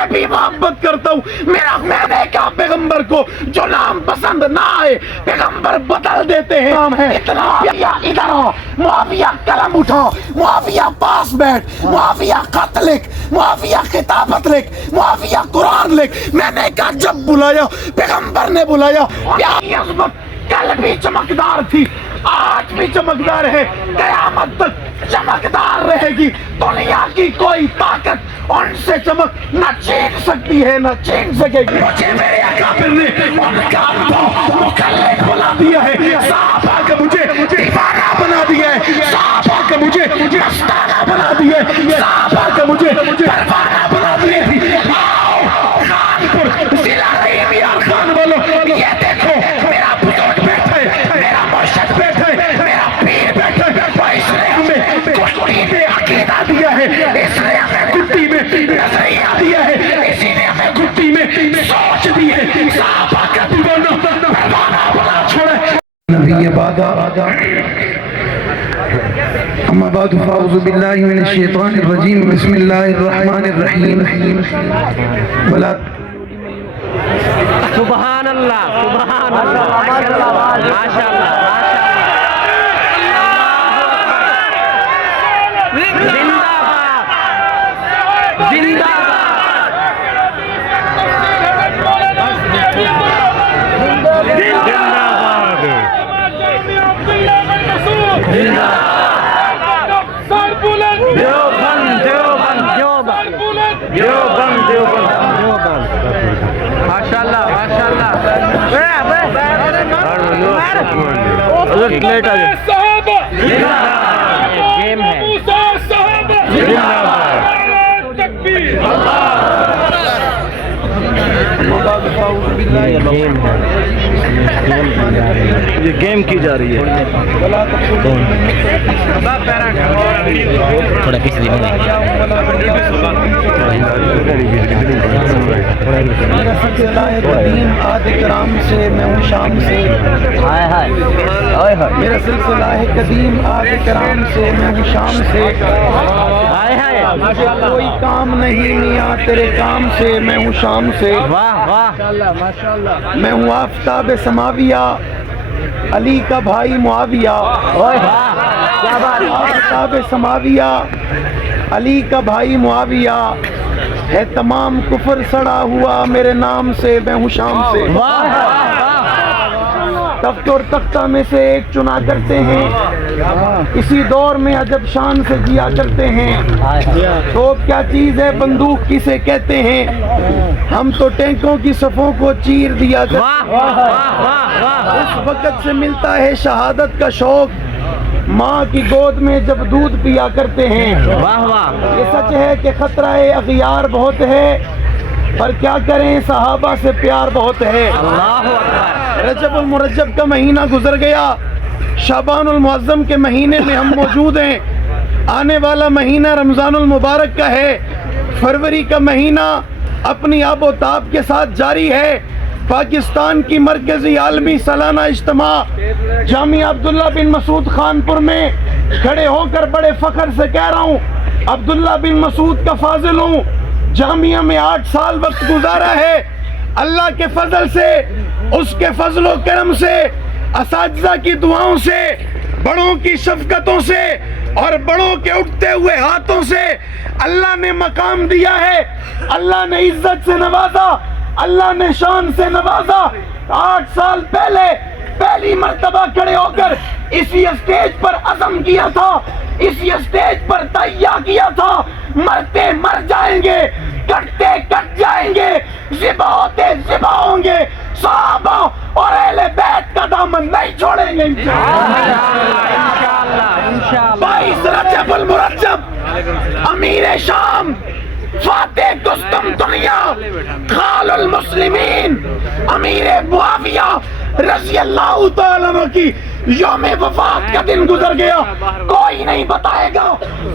میں بھی محبت کرتا ہوں. میں نے کہا پیغمبر کو جو نام پسند نہ آئے پیغمبر بدل دیتے ہیں. اتنا ادھر آ معاویہ قلم اٹھا, معاویہ پاس بیٹھ, معاویہ خط لکھ, معاویہ خطابت لکھ, معاویہ قرآن لکھ. میں نے کہا جب بلایا پیغمبر نے بلایا. عظمت کل بھی چمکدار تھی, آج بھی چمکدار ہے, قیامت تک چمکدار رہے گی. دنیا کی کوئی طاقت ان سے چمک نہ چھین سکتی ہے, نہ چھین سکے گی. مجھے میرے اکابر نے ان کا مکلف بنا دیا ہے, صحابہ کا مجھے دیوانہ بنا دیا ہے, صحابہ کا مجھے مستانہ بنا دیا ہے, صحابہ کا مجھے پروانہ بنا دیا ہے. آؤ خانپور ضلع رحیم یار خان والو, یہ دیکھو میرا بزرگ بیٹھے, میرا مرشد بیٹھے, میرا پیر بیٹھے. اس نے ہمیں کشتی میں عقیدہ دیا ہے, اس نے ہمیں گٹی میں نظریہ دیا ہے, اسی نے ہمیں گٹی میں سوچ دی ہے. صحابہ کا دیوانہ پروانہ بنا چھوڑے. نبی بعد اما بعد فاعوذ باللہ من الشیطان الرجیم بسم اللہ الرحمن الرحیم. ولا سبحان اللہ, سبحان اللہ, ماشاء اللہ, زندہ باد, زندہ ماشاء اللہ, ماشاء اللہ. گیم ہے, یہ گیم کی جا رہی ہے. تھوڑا پیچھے کرام سے میں ہوں شام سے, میرا سلسلہ ہے قدیم آد کرام سے میں ہوں شام سے. کوئی کام نہیں میاں تیرے کام سے میں ہوں شام سے. میں ہوں آفتاب سماویہ علی کا بھائی معاویہ. آفتاب سماویہ علی کا بھائی معاویہ ہے, تمام کفر سڑا ہوا میرے نام سے میں ہوں شام سے. تخت اور تختہ میں سے ایک چنا کرتے ہیں, اسی دور میں عجب شان سے جیا کرتے ہیں. تو کیا چیز ہے بندوق کسے کہتے ہیں, ہم تو ٹینکوں کی صفوں کو چیر دیا کرتے ہیں. اس وقت سے ملتا ہے شہادت کا شوق, ماں کی گود میں جب دودھ پیا کرتے ہیں. یہ سچ ہے کہ خطرہ اغیار بہت ہے, پر کیا کریں صحابہ سے پیار بہت ہے. رجب المرجب کا مہینہ گزر گیا, شعبان المعظم کے مہینے میں ہم موجود ہیں. آنے والا مہینہ رمضان المبارک کا ہے. فروری کا مہینہ اپنی آب و تاب کے ساتھ جاری ہے. پاکستان کی مرکزی عالمی سالانہ اجتماع جامعہ عبداللہ بن مسعود خانپور میں کھڑے ہو کر بڑے فخر سے کہہ رہا ہوں, عبداللہ بن مسعود کا فاضل ہوں. جامعہ میں 8 سال وقت گزارا ہے. اللہ کے فضل سے, اس کے فضل و کرم سے, اساتذہ کی دعاؤں سے, بڑوں کی شفقتوں سے اور بڑوں کے اٹھتے ہوئے ہاتھوں سے اللہ نے مقام دیا ہے. اللہ نے عزت سے نوازا, اللہ نے شان سے نوازا. 8 سال پہلے پہلی مرتبہ کھڑے ہو کر اسی اسٹیج پر عزم کیا تھا, اسی اسٹیج پر تہیہ کیا تھا, مرتے مر جائیں گے, کٹتے کٹ جائیں گے, ذبح ہوتے ذبح ہوں گے, صحابہ اور اہل بیت کا دامن نہیں چھوڑیں گے انشاءاللہ. 22 رجب المرجب امیر شام فاتح قسطم دنیا خال المسلمین امیر معاویہ رضی اللہ تعالیٰ عنہ کی یوم وفات کا دن گزر گیا. کوئی نہیں بتائے گا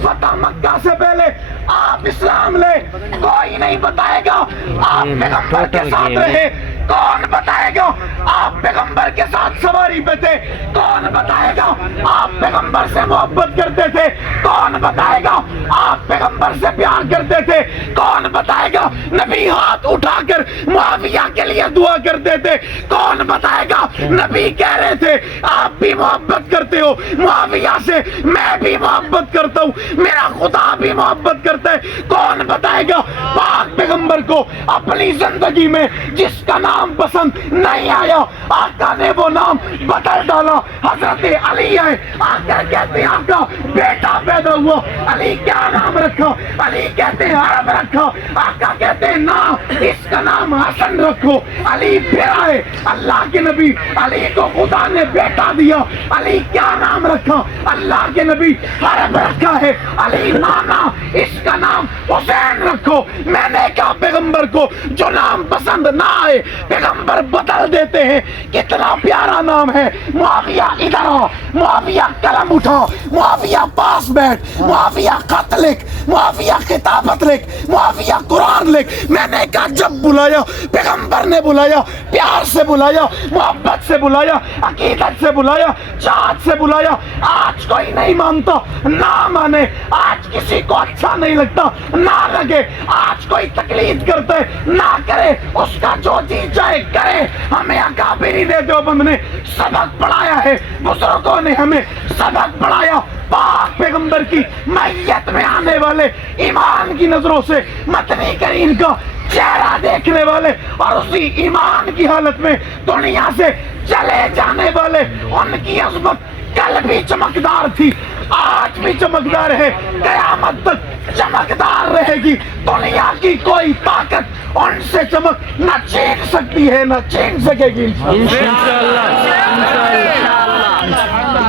فتح مکہ سے پہلے آپ اسلام لے, کوئی نہیں بتائے گا آپ پیغمبر کے ساتھ رہے, کون بتائے گا آپ پیغمبر کے ساتھ سواری پہ تھے, کون بتائے گا آپ پیغمبر سے محبت کرتے تھے, کون بتائے گا آپ پیغمبر سے پیار کرتے تھے, کون بتائے گا نبی نبی ہاتھ اٹھا کر معاویہ کے لیے دعا کرتے تھے. کون بتائے گا؟ نبی کہہ رہے تھے آپ بھی محبت کرتے ہو معاویہ سے, میں بھی محبت کرتا ہوں, میرا خدا بھی محبت کرتا ہے. کون بتائے گا پاک پیغمبر کو اپنی زندگی میں جس کا نام پسند نہیں آیا آقا نے وہ نام بدل ڈالا؟ حضرت علی ہے. آقا کہتے ہیں آقا بیٹا پیدا ہوا, علی کیا نام رکھا؟ علی کہتے ہیں عرب رکھا. آقا کہتے ہیں نا اس کا نام حسن رکھو. علی پھر آئے, اللہ کے نبی, علی کو خدا نے بیٹا دیا, علی کیا نام رکھا؟ اللہ کے نبی عرب رکھا ہے. علی نانا اس کا نام حسین رکھو. میں نے کہا پیغمبر کو جو نام پسند نہ آئے پیغمبر بدل دیتے ہیں. کتنا پیارا نام ہے. معاویہ ادھر آ, معاویہ قلم اٹھا, معاویہ پاس بیٹھ, معاویہ خط لکھ, معاویہ کتابت لکھ, معاویہ قرآن لکھ. میں نے کہا جب بلایا پیغمبر نے بلایا, پیار سے بلایا, محبت سے بلایا, عقیدت سے بلایا, چاہت سے بلایا. آج کوئی نہیں مانتا نہ مانے, آج کسی کو اچھا نہیں لگتا نہ لگے, آج کوئی تقلید کرتا ہے نہ کرے, اس کا جو جی جائے کرے. ہمیں اکابرین دیوبند نے سبق پڑھایا ہے, بزرگوں نے ہمیں سبق پڑھایا. پاک پیغمبر کی میت میں آنے والے ایمان کی نظروں سے متنی کریم کا چہرہ دیکھنے والے اور اسی ایمان کی حالت میں دنیا سے چلے جانے والے, ان کی عظمت کل بھی چمکدار تھی, آج بھی چمکدار ہے, قیامت تک چمکدار رہے گی. دنیا کی کوئی طاقت ان سے چمک نہ چھین سکتی ہے نہ چھین سکے گی.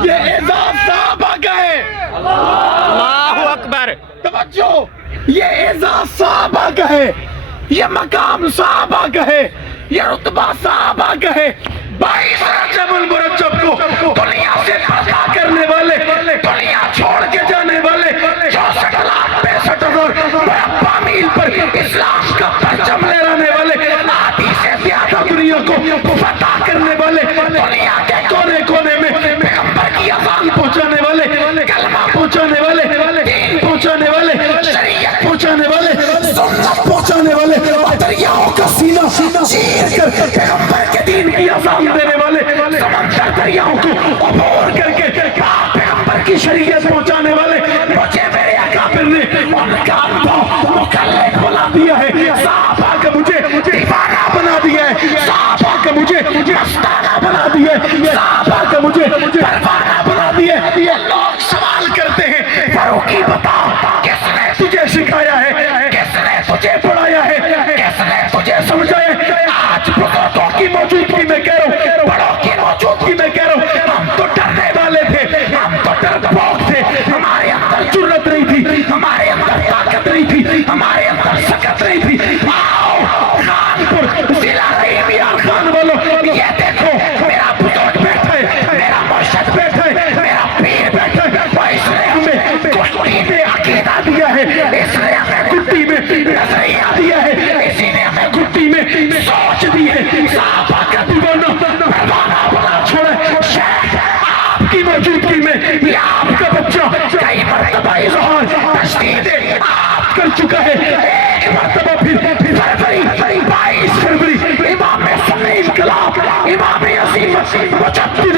یہ اعزاز صحابہ کا ہے. اللہ اکبر. توجہ, یہ اعزاز صحابہ کا ہے, یہ مقام صحابہ کا ہے, یہ رتبہ صحابہ کا ہے. 22 رجب المرجب کو دنیا سے پردہ کرنے والے, دنیا چھوڑ کے جانے والے, 64,65,000 مربع میل پر اسلام کا پرچم لہرانے والے, آدھی سے زیادہ دنیا کو فتح کرنے والے, دنیا کے کونے کونے میں پیغمبر کی اذان پہنچانے والے, کلمہ پہنچانے والے, دین پہنچانے والے, شریعت پہنچانے والے, سنت پہنچانے والے, دریاؤں کا سینہ چیر کر پیغمبر کے دین کی اذان دینے والے, سمندر دریاؤں کو عبور کر کے پیغمبر کی شریعت پہنچانے والے. مجھے میرے اکابر نے ان کا مقلد بنا دیا ہے, صحابہ کا مجھے دیوانہ بنا دیا ہے, صحابہ کا مجھے مستانہ بنا دیا ہے, صحابہ کا مجھے پروانہ بنا دیا ہے. لوگ سوال کرتے ہیں فاروقی بتا کس نے تجھے سکھایا ہے, کس نے تجھے پڑھایا ہے, کس نے تجھے سمجھایا ہے. آج بزرگوں کی موجودگی میں کہہ رہا ہوں, بڑوں کی موجودگی میں کہہ رہا ہوں, ہم تو ڈرنے والے تھے, ہم تو ڈرپوک تھے, ہمارے اندر جرت نہیں تھی, ہمارے اندر طاقت نہیں تھی, ہمارے اندر سکت نہیں تھی. آؤ خانپور ضلع رحیم یار خان والوں, یہ دیکھو میرا بزرگ بیٹھا ہے, میرا مرشد بیٹھا ہے, میرا پیر بیٹھا ہے. اس نے ہمیں کشتی میں عقیدہ دیا ہے, اس نے ہمیں گٹی میں نظریہ دیا ہے, اسی نے ہمیں گٹی میں سوچ دی ہے. صحابہ کا دیوانہ پروانہ بنا چھوڑا ہے. شیخ آپ کی موجودگی میں یہ آپ کا بچہ کئی مرتبہ اظہار تشدید آپ کر چکا ہے. ایک مرتبہ پھر فروری 22 فروری امام سنی انقلاب, امام عظیم مجدد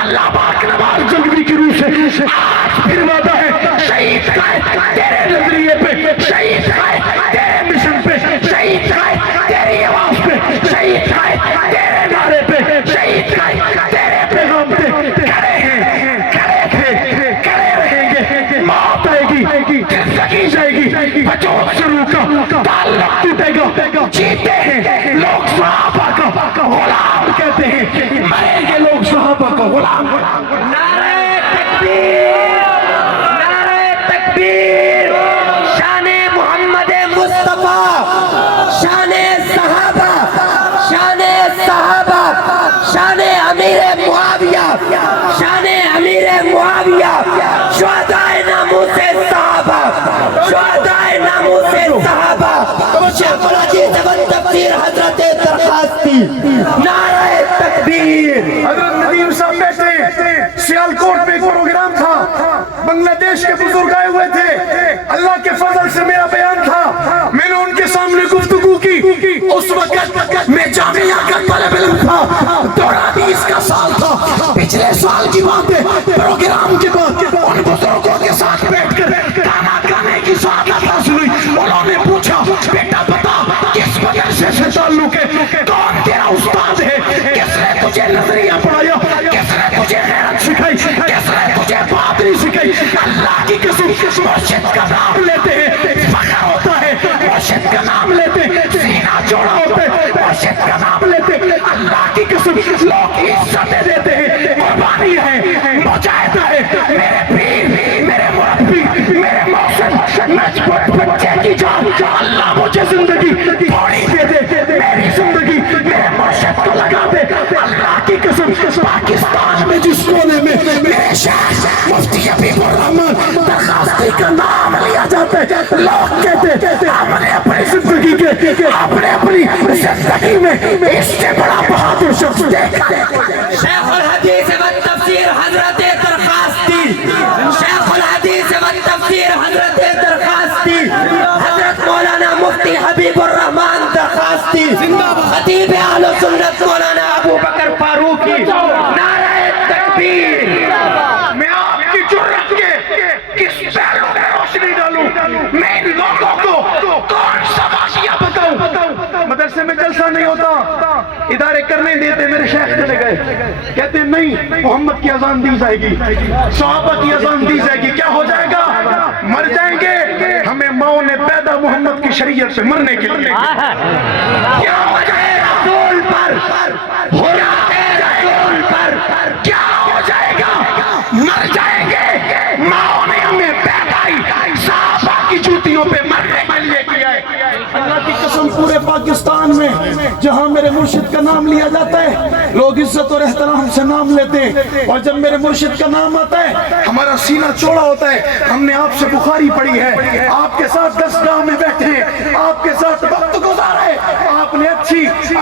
اللہ پاک نواز جنگوی کی روح سے آج پھر وعدہ ہے, شہید ہے تیرے نظریے پہ, شہید ہے تیرے مشن پہ, شہید ہے تیری آواز پہ, شہید ہے تیرے نعرے پہ, شہید ہے تیرے پیغام پہ. کھڑے ہیں, کھڑے تھے, کھڑے رہیں گے. موت آئے گی, زندگی جائے گی, وجود سے روح کا تعلق ٹوٹے گا. جیتے ہیں لوگ صحابہ کا غلام کہتے ہیں, مریں گے لوگ صحابہ کا غلام. نعرہ تکبیر, نعرہ تکبیر. شان محمد مصطفیٰ, شان صحابہ, شان صحابہ, شان امیر معاویہ, شان امیر معاویہ, شہدائے ناموس صحابہ, شہدائے ناموس صحابہ. شیخ العزیز دیوبند تفسیر حضرت درخواستی. نعرہ تکبیر. حضرت ندیم صاحب بیٹھے, سیالکوٹ میں ایک پروگرام تھا, بنگلہ دیش کے بزرگ آئے ہوئے تھے, اللہ کے فضل سے میرا بیان تھا, میں نے ان کے سامنے گفتگو کی. اس وقت میں جامعہ کا طالب علم تھا، دورہ حدیث کا سال تھا، پچھلے سال کی بات ہے، پروگرام کے بعد ان بزرگوں کے ساتھ بیٹھ کر کھانا کھانے کی سعادت حاصل ہوئی۔ انہوں نے پوچھا بیٹا بتا کس مدرسے سے تعلق ہے، کون تیرا استاد ہے، کس نے تجھے نظریہ پڑھایا، کس نے تجھے غیرت سکھائی، کس نے تجھے بات نہیں سکھائی؟ اللہ کی قسم مرشد کا نام لیتے ہیں فخر ہوتا ہے، مرشد کا نام لیتے ہیں سینہ جوڑا ہوتا ہے، مرشد کا نام لیتے ہیں اللہ کی قسم لوگ عزتیں دیتے ہیں، قربانی ہے، مجاہدہ ہے۔ میرے پیر، میرے مربی، میرے مرشد، مجبور بچے کی جان، اللہ مجھے زندگی تھوڑی دے دے، میری زندگی میرے مرشد کو لگا دے۔ اللہ کی قسم پاکستان میں جس کونے میں میرے شیخ مفتی حبیب الرحمن درخواستی کا نام لیا جاتا ہے، لوگ کہتے ہیں ہم نے اپنی زندگی کے، آپ نے اپنی زندگی میں اس سے بڑا بہادر شخص دیکھا۔ شیخ الحدیث والتفسیر حضرت درخواستی، شیخ الحدیث والتفسیر حضرت درخواستی، حضرت مولانا مفتی حبیب الرحمن درخواستی، خطیب اہل سنت مولانا ابو بکر فاروقی، نعرہ تکبیر۔ میں آپ کی جرأت کے کس پہلو میں روشنی ڈالوں، میں ان لوگوں کو کون سا واقعہ بتاؤں؟ مدرسے میں جلسہ نہیں ہوتا، ادارے کرنے دیتے، میرے شیخ چلے گئے، کہتے نہیں محمد کی اذان دی جائے گی، صحابہ کی اذان دی جائے گی، کیا ہو جائے گا؟ مر جائیں گے۔ ہمیں ماؤں نے پیدا محمد کی شریعت سے مرنے کے لیے، کیا ہو جائے گا رسول پر، ہو جائے رسول پر، کیا ہو جائے گا؟ مر جائیں گے۔ ماؤں نے ہمیں پیدا ہی صحابہ کی جوتیوں پہ مرنے کے لیے کیا ہے۔ اللہ کی قسم پورے پاکستان میں جہاں میرے مرشد کا نام لیا جاتا ہے لوگ عزت اور احترام سے نام لیتے ہیں، اور جب میرے مرشد کا نام آتا ہے ہمارا سینہ چوڑا ہوتا ہے۔ ہم نے آپ سے بخاری پڑھی ہے، آپ کے ساتھ دستگاہ میں بیٹھے ہیں، آپ کے ساتھ وقت گزارا ہے، آپ نے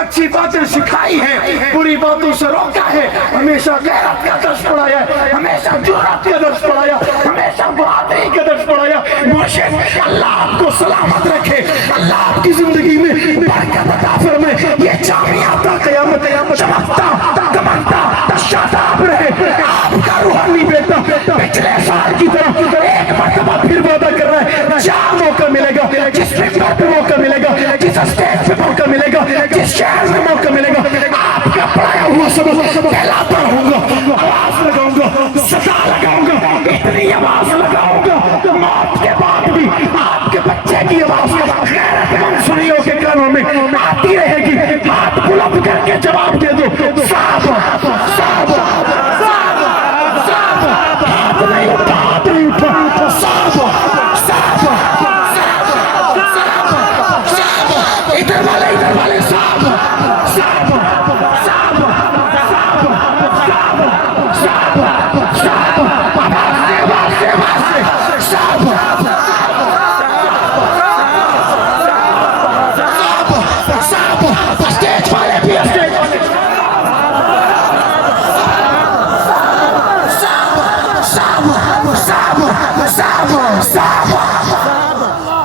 اچھی باتیں سکھائی ہیں، بری باتوں سے روکا ہے، ہمیشہ غیرت کا درس پڑھایا ہے، ہمیشہ جرأت کا درس پڑھایا، ہمیشہ بہادری کا درس پڑھایا۔ مرشد اللہ آپ کو سلامت رکھے، اللہ آپ کی زندگی میں برکت عطا فرمائے، یہ جامعہ تا قیامت چمکتا دمکتا شاداب رہے۔ آپ کا روحانی بیٹا پچھلے سال کی طرح ایک مرتبہ پھر وعدہ کر رہا ہے، جہاں موقع ملے گا، جس ممبر پہ موقع ملے گا، جس اسٹیج پہ موقع ملے گا، جس شہر میں موقع ملے گا، آپ کا پڑھایا ہوا سبق پھیلاتا رہوں گا، آواز لگاؤں گا، صدا لگاؤں گا، اتنی آواز لگاؤں گا موت کے بعد بھی آپ کے بچے کی آواز غیرت مند سنیوں کے کانوں میں آتی رہے گی۔ ہاتھ بلند کر کے جواب دے دو، صاحب صاحب صاحب صاحب، ہاتھ نہیں اٹھا، ہاتھ نہیں اٹھا، صاحب صاحب صاحب صاحب، ادھر والے صاحب صاحب صاحب صاحب صاحب صاحب صاحب، آواز سے صاحب اسٹیج والے بھی اسٹیج والے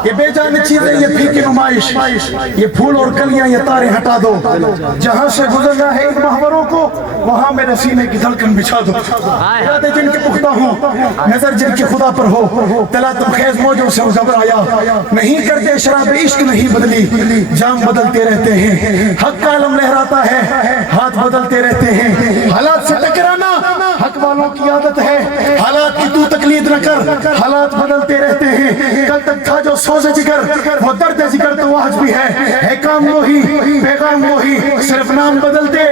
یہ بے جان چیزیں، یہ پھیکی نمائش، یہ پھول اور کلیاں، یہ تارے ہٹا دو، جہاں سے گزرنا ہے ان محوروں کو وہاں میرے سینے کی دھڑکن بچھا دو۔ ارادے جن کے پختہ ہوں، نظر جن کے خدا پر ہو، دلا تم خیز موجوں سے گھبرایا نہیں کرتے، شراب عشق نہیں بدلی، جام بدلتے رہتے ہیں، حق کا علم لہراتا ہے، ہاتھ بدلتے رہتے ہیں، حالات سے ٹکرانا حق والوں کی عادت ہے، حالات کی تو تقلید نہ کر، حالات بدلتے رہتے ہیں، کل تک تھا جو سوز جگر وہ درد جگر تو آج بھی ہے کام وہی پیغام وہی، صرف نام بدلتے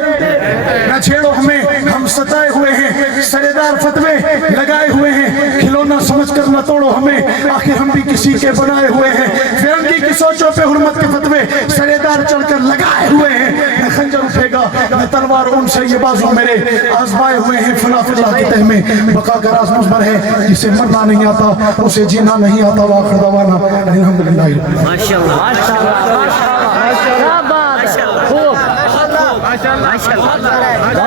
نہ چھیڑو ہمیں، ہم ستائے ہوئے ہیں، سردار فتوے لگائے ہوئے ہیں، کھلونا سمجھ کر نہ توڑو ہمیں، آخر ہم بھی کسی کے بنائے ہوئے ہیں، فرنگی کی سوچوں پہ حرمت کے فتوے سردار چڑھ کر لگائے ہوئے ہیں، نہ خنجر اٹھے گا نہ تلوار ان سے، یہ بازو میرے آزمائے ہوئے ہیں، فنا فی اللہ کی تہ میں بقا کا راز مضمر ہے، جسے مرنا نہیں آتا اسے جینا نہیں آتا، وآخر دعوانا الحمدللہ۔ ماشاءاللہ ماشاءاللہ، کیا بات ہے، خوب، ماشاءاللہ ماشاءاللہ۔